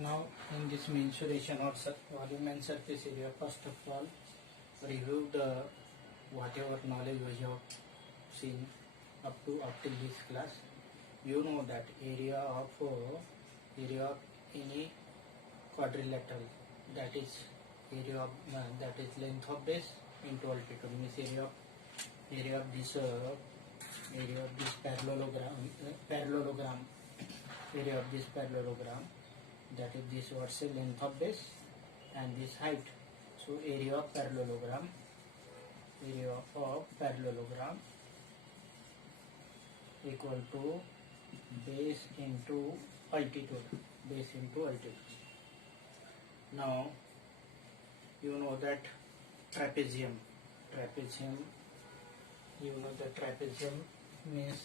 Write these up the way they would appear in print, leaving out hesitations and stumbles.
Now in this mensuration of volume and surface area, first of all review the whatever knowledge we have seen up till this class. You know that area of any quadrilateral, that is area of that is length of base into altitude, means area of this parallelogram, area of this parallelogram, that is this what say length of base and this height. So area of parallelogram equal to base into altitude. Now you know that trapezium means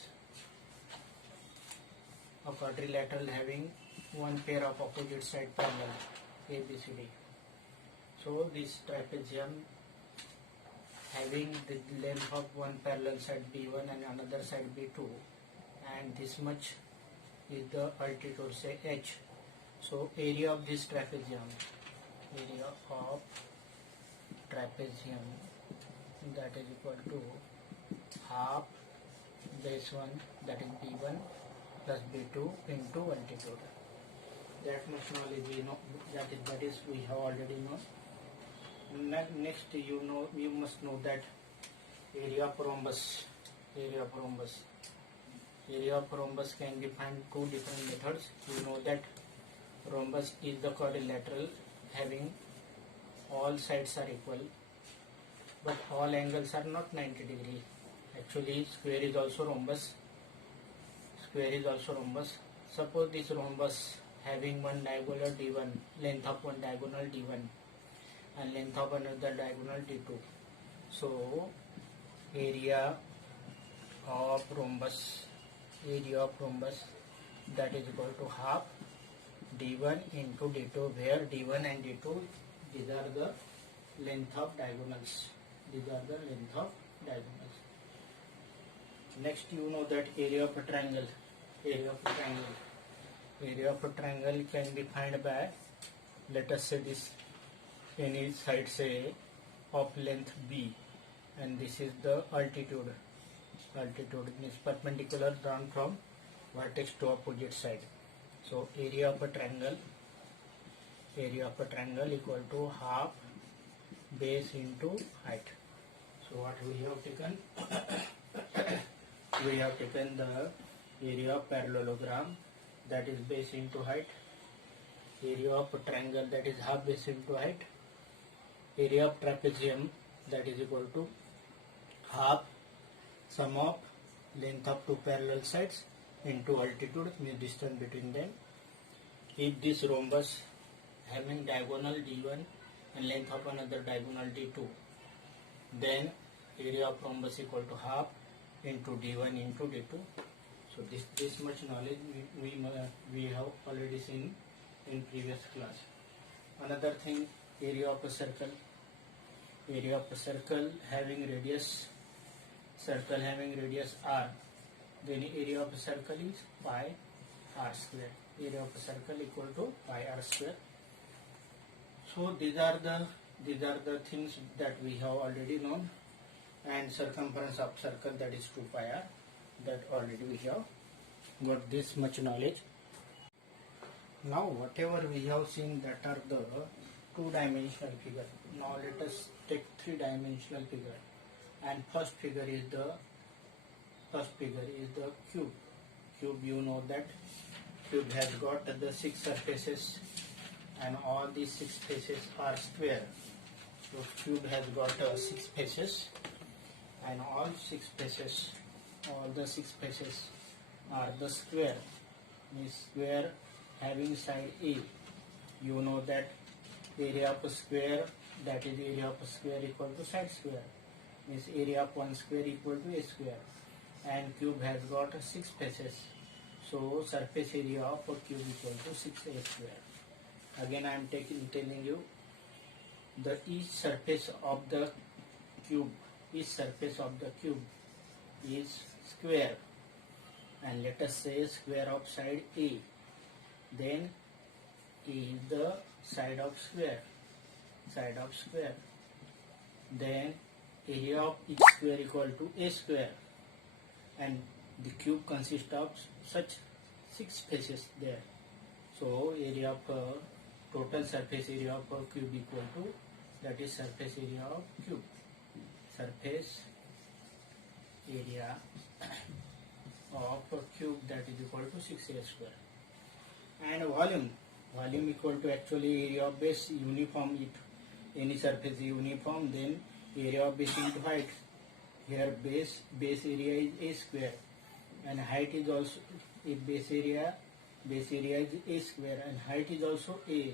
a quadrilateral having one pair of opposite side parallel, ABCD. So this trapezium having the length of one parallel side B1 and another side B2, and this much is the altitude, say H. So area of this trapezium, that is equal to half base 1, that is B1 plus B2 into altitude. That much knowledge we know, that is we have already known. Next you must know that area of rhombus can be found two different methods. You know that rhombus is the quadrilateral having all sides are equal but all angles are not 90 degree. Actually square is also rhombus. Suppose this rhombus having one diagonal D1, length of one diagonal D1 and length of another diagonal D2. So area of rhombus that is equal to half D1 into D2, where D1 and D2 these are the length of diagonals. Next you know that area of a triangle can be found by, let us say this any side say of length B, and this is the altitude means perpendicular drawn from vertex to opposite side. So area of a triangle equal to half base into height. So what we have taken we have taken the area of parallelogram, that is base into height, area of a triangle, that is half base into height, area of trapezium, that is equal to half sum of length of two parallel sides into altitude, means distance between them. If this rhombus having diagonal D1 and length of another diagonal D2, then area of rhombus equal to half into D1 into D2. So this much knowledge we have already seen in previous class. Another thing, area of a circle having radius r, then area of a circle is pi r square. Area of a circle equal to pi r square. So these are the things that we have already known, and circumference of circle, that is 2 pi r, that already we have got this much knowledge. Now whatever we have seen, that are the two-dimensional figure. Now let us take three-dimensional figure, and first figure is the cube. You know that cube has got the 6 surfaces and all these 6 faces are square. So cube has got 6 faces and all the 6 faces are the square, means square having side A. You know that area of a square, that is area of a square equal to side square, means area of one square equal to a square, and cube has got 6 faces. So surface area of a cube equal to 6a square. Again I am telling you, the each surface of the cube is square, and let us say square of side A, then is the side of square. Then area of each square equal to a square, and the cube consists of such 6 faces there. So area of total surface area of a cube equal to, that is surface area of cube. Surface area of a cube, that is equal to 6a square. And volume equal to actually area of base uniform. If any surface is uniform, then area of base into height. Here base area is a square, and height is also, if base area is a square and height is also a.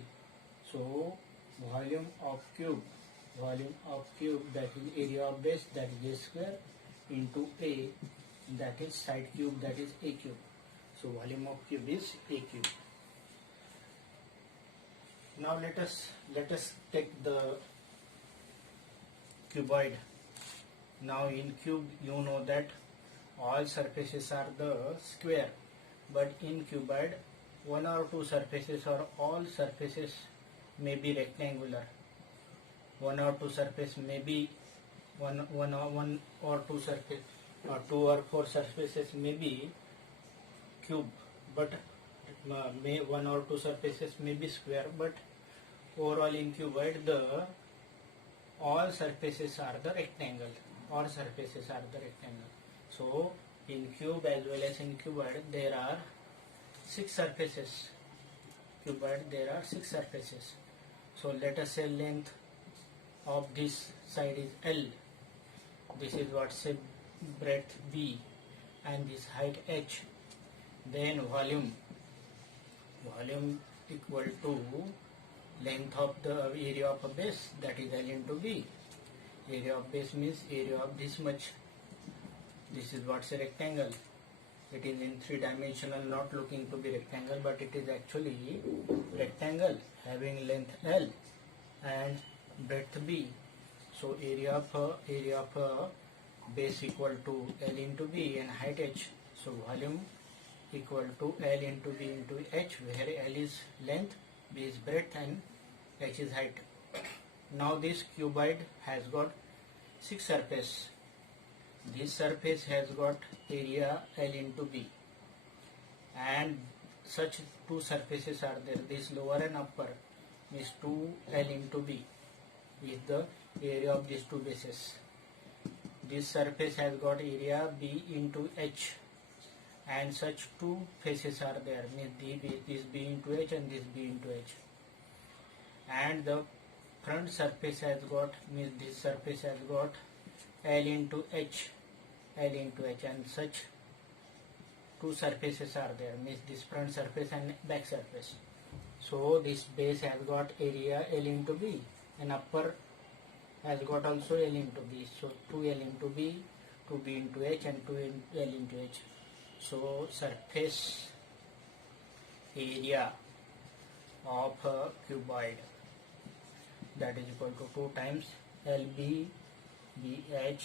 So volume of cube, that is area of base, that is a square, into a, that is side cube, that is a cube. So volume of cube is a cube. Now let us take the cuboid. Now in cube, you know that all surfaces are the square, but in cuboid, one or two surfaces or all surfaces may be rectangular. One or two surface may be one or two surface, or 2 or 4 surfaces may be cube, but one or two surfaces may be square, but overall in cuboid all surfaces are the rectangle. So in cube as well as in cuboid there are 6 surfaces. So let us say length of this side is L. This is what, say breadth B, and this height H. Then volume equal to length of the area of a base, that is L into B. Area of base means area of this much. This is what's a rectangle. It is in 3-dimensional, not looking to be rectangle, but it is actually rectangle having length L and breadth B. So area of base equal to L into B and height H. So volume equal to L into B into H, where L is length, B is breadth, and H is height. Now this cuboid has got 6 surfaces. This surface has got area L into B, and such 2 surfaces are there. This lower and upper is 2L into B is the area of these 2 bases. This surface has got area B into H, and such 2 faces are there, means this B into H and this B into H. And the front surface has got, means this surface has got L into H, and such 2 surfaces are there, means this front surface and back surface. So this base has got area L into B, and upper has got also L into B. So 2L into B, 2B into H, and 2L into H. So surface area of a cuboid, that is equal to 2 times LB BH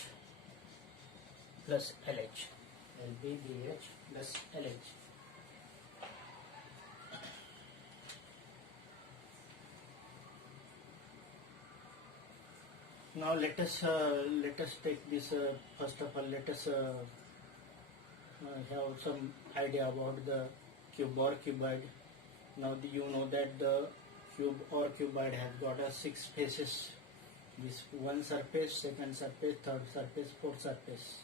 plus LH. LB BH plus LH. Now let us take this. First of all, let us have some idea about the cube or cuboid. Now you know that the cube or cuboid has got 6 faces. This one surface, second surface, third surface, fourth surface,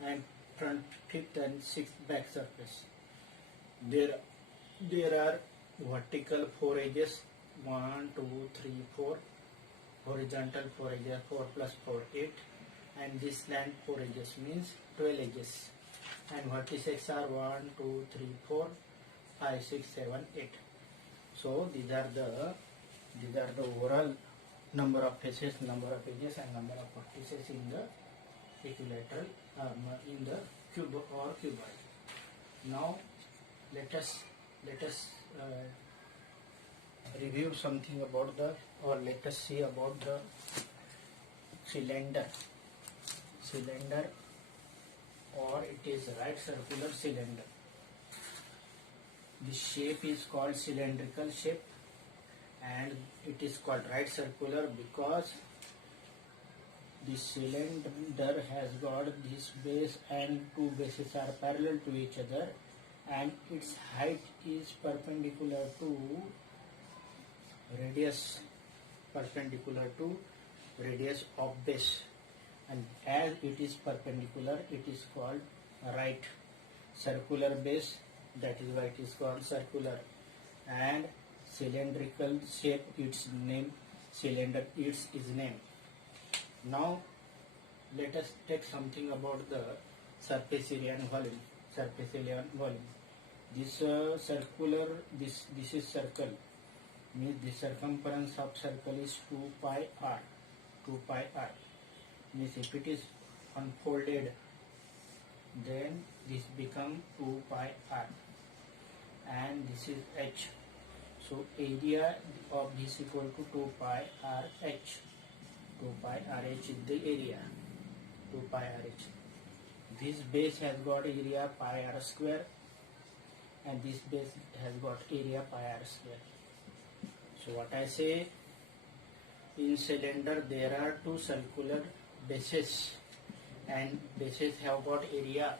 and front, fifth, and sixth back surface. There are vertical 4 edges, 1, 2, 3, 4. Horizontal 4 edges, 4 plus 4, 8, and this slant 4 edges means 12 edges, and vertices are 1, 2, 3, 4, 5, 6, 7, 8. So these are the overall number of faces, number of edges, and number of vertices in the equilateral in the cube or cuboid. Now let us review something about let us see about the cylinder, or it is right circular cylinder. This shape is called cylindrical shape, and it is called right circular because the cylinder has got this base and two bases are parallel to each other, and its height is perpendicular to radius of base, and as it is perpendicular it is called right circular base. That is why it is called circular. And cylindrical shape, its name cylinder, its is name. Now let us take something about the surface area and volume. This circular, this is circle, means the circumference of circle is 2 pi r. Means if it is unfolded, then this become 2 pi r, and this is h. So area of this equal to 2 pi r h. 2 pi r h is the area. 2 pi r h. This base has got area pi r square, and this base has got area pi r square. So what I say, in cylinder there are two circular bases, and bases have got area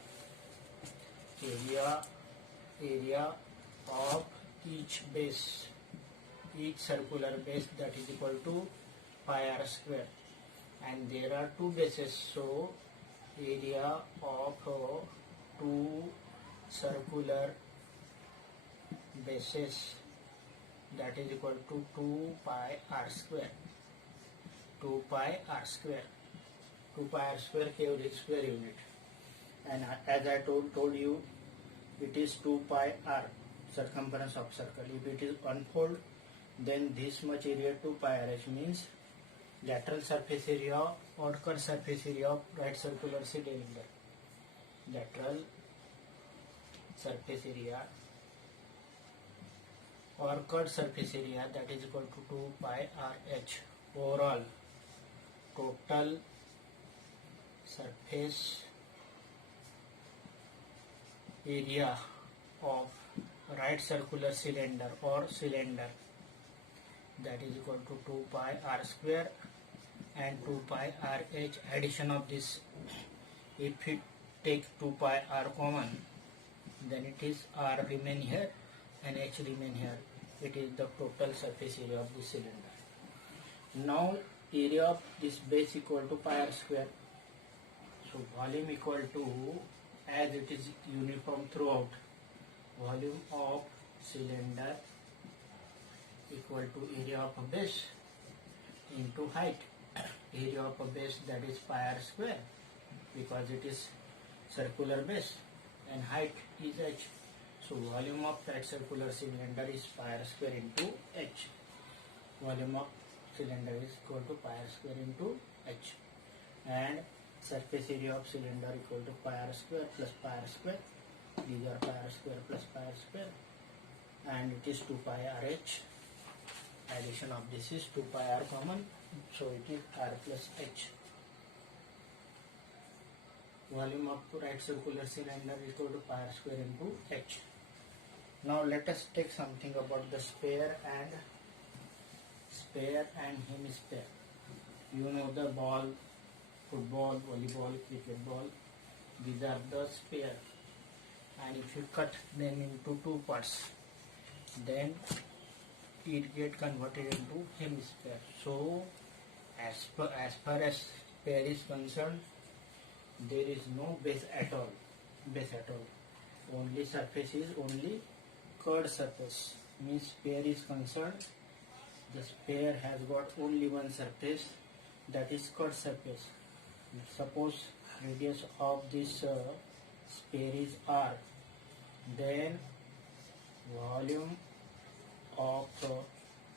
of each base, each circular base, that is equal to pi r square, and there are two bases, so area of two circular bases, that is equal to 2 pi r square. 2 pi r square. 2 pi r square square unit, and as I told you, it is 2 pi r, circumference of circle. If it is unfold, then this much area 2 pi r h means lateral surface area or cut surface area of right circular cylinder. Lateral surface area or cut surface area, that is equal to 2 pi r h. Overall total surface area of right circular cylinder or cylinder, that is equal to 2 pi r square and 2 pi r h. Addition of this, if we take 2 pi r common, then it is r remain here and h remain here. It is the total surface area of the cylinder. Now area of this base equal to pi r square. So volume equal to, as it is uniform throughout, volume of cylinder equal to area of a base into height. Area of a base, that is pi r square, because it is circular base, and height is h. So volume of that circular cylinder is pi r square into h. Volume of cylinder is equal to pi r square into h, and surface area of cylinder equal to pi r square plus pi r square. These are pi r square plus pi r square, and it is 2 pi r h. Addition of this is 2 pi r common, so it is r plus h. Volume of right circular cylinder equal to pi r square into h. Now let us take something about the sphere and hemisphere. You know the ball, football, volleyball, cricket ball. These are the sphere, and if you cut them into two parts, then it get converted into hemisphere. So as far as sphere is concerned, there is no base at all. Only surface is only curved surface. Means sphere is concerned, the sphere has got only one surface, that is curved surface. Suppose radius of this sphere is r, then volume of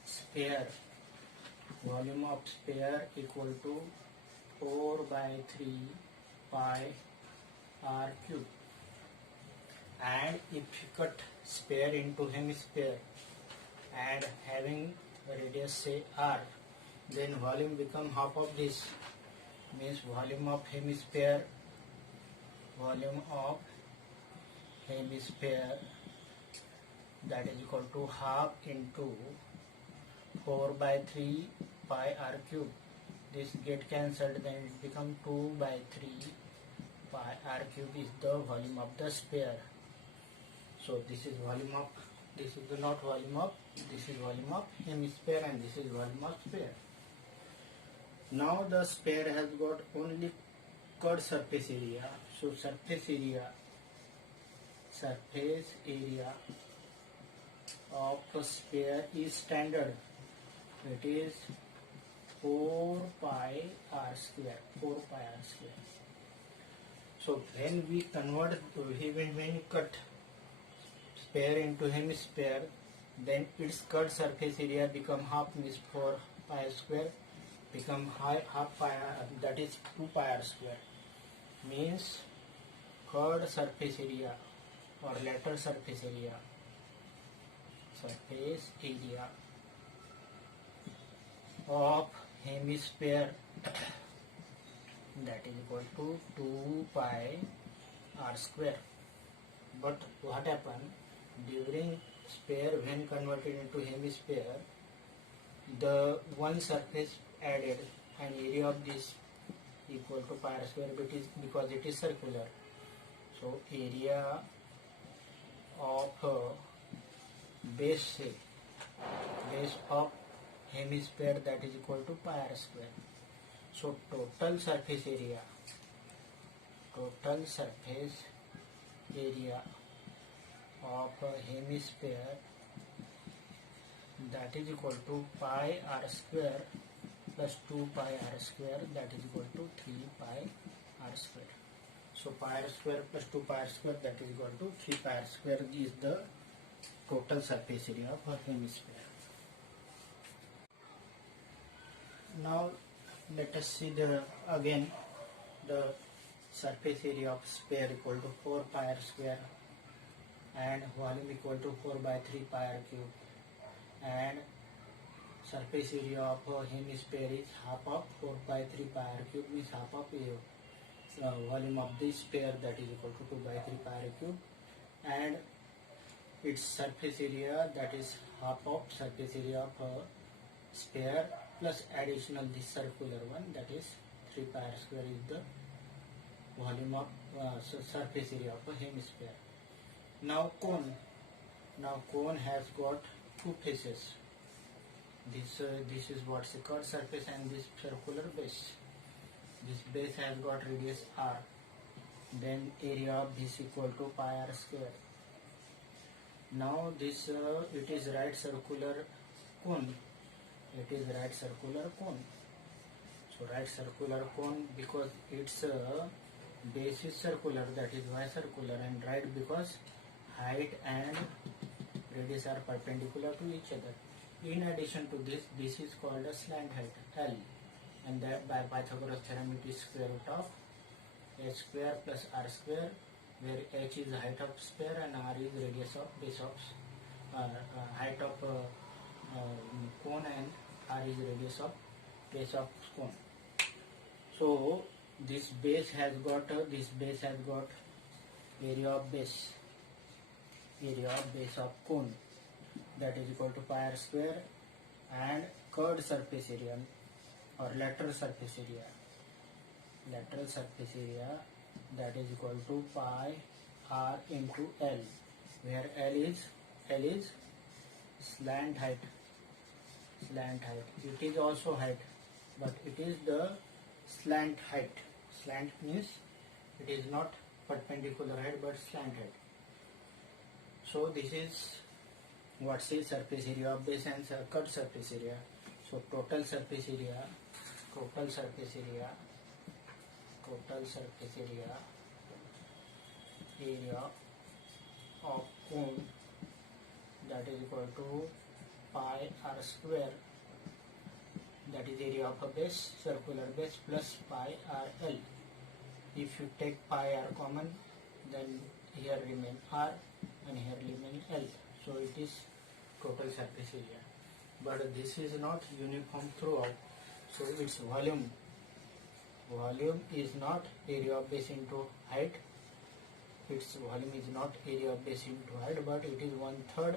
sphere equal to 4 by 3 pi r cube. And if you cut sphere into hemisphere and having radius say r, then volume become half of this. Means volume of hemisphere that is equal to half into 4 by 3 pi r cube. This get cancelled, then it become 2 by 3 pi r cube is the volume of the sphere. So this is volume of, this is the not volume of, this is volume of hemisphere, and this is volume of sphere. Now the sphere has got only curved surface area. So surface area of a sphere is standard. It is 4 pi r square. 4 pi r square. So when we convert, when you cut sphere into hemisphere, then its curved surface area become half, means 4 pi square become half pi, that is 2 pi r square, means curved surface area or lateral surface area of hemisphere that is equal to 2 pi r square. But what happened during sphere, when converted into hemisphere, the one surface added, and area of this equal to pi r square, because it is circular. So area of base of hemisphere, that is equal to pi r square. So total surface area of a hemisphere, that is equal to pi r square plus 2 pi r square, that is equal to 3 pi r square. So pi r square plus 2 pi r square, that is equal to 3 pi r square is the total surface area of a hemisphere. Now let us see again the surface area of sphere equal to 4 pi r square and volume equal to 4 by 3 pi r cube, and surface area of a hemisphere is half of 4 by 3 pi r cube, means half of volume of the sphere, that is equal to 2 by 3 pi r cube, and its surface area, that is half of surface area of a sphere plus additional this circular one, that is 3 pi r square is the volume of surface area of a hemisphere. Now cone has got two faces. This is what's a curved surface, and this circular base. This base has got radius r. Then area of this equal to pi r square. Now this it is right circular cone. So right circular cone, because its base is circular, that is why circular, and right because height and radius are perpendicular to each other. In addition to this, this is called a slant height L, and that by Pythagoras theorem it is square root of h square plus r square, where h is height of sphere and r is radius of base of height of cone, and r is radius of base of cone. So this base has got area of base of cone, that is equal to pi r square, and curved surface area or lateral surface area that is equal to pi r into L, where L is slant height. It is also height, but it is the slant height. Slant means it is not perpendicular height but slant height. So this is what's the surface area of base and curved surface area. So total surface area of cone, that is equal to pi r square, that is area of a base, circular base, plus pi r L. If you take pi r common, then here remain r and here remain L. So it is total surface area. But this is not uniform throughout. So its volume is not area of base into height. Its volume is not area of base into height, but it is 1/3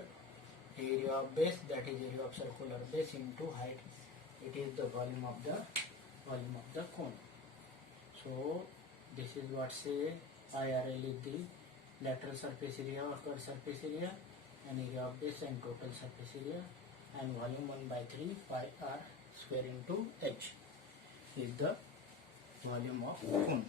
area of base, that is area of circular base, into height, it is the volume of the cone. So this is what say IRL is the lateral surface area or curved surface area, and area of base and total surface area, and volume 1/3 pi r square into h is the volume of cone.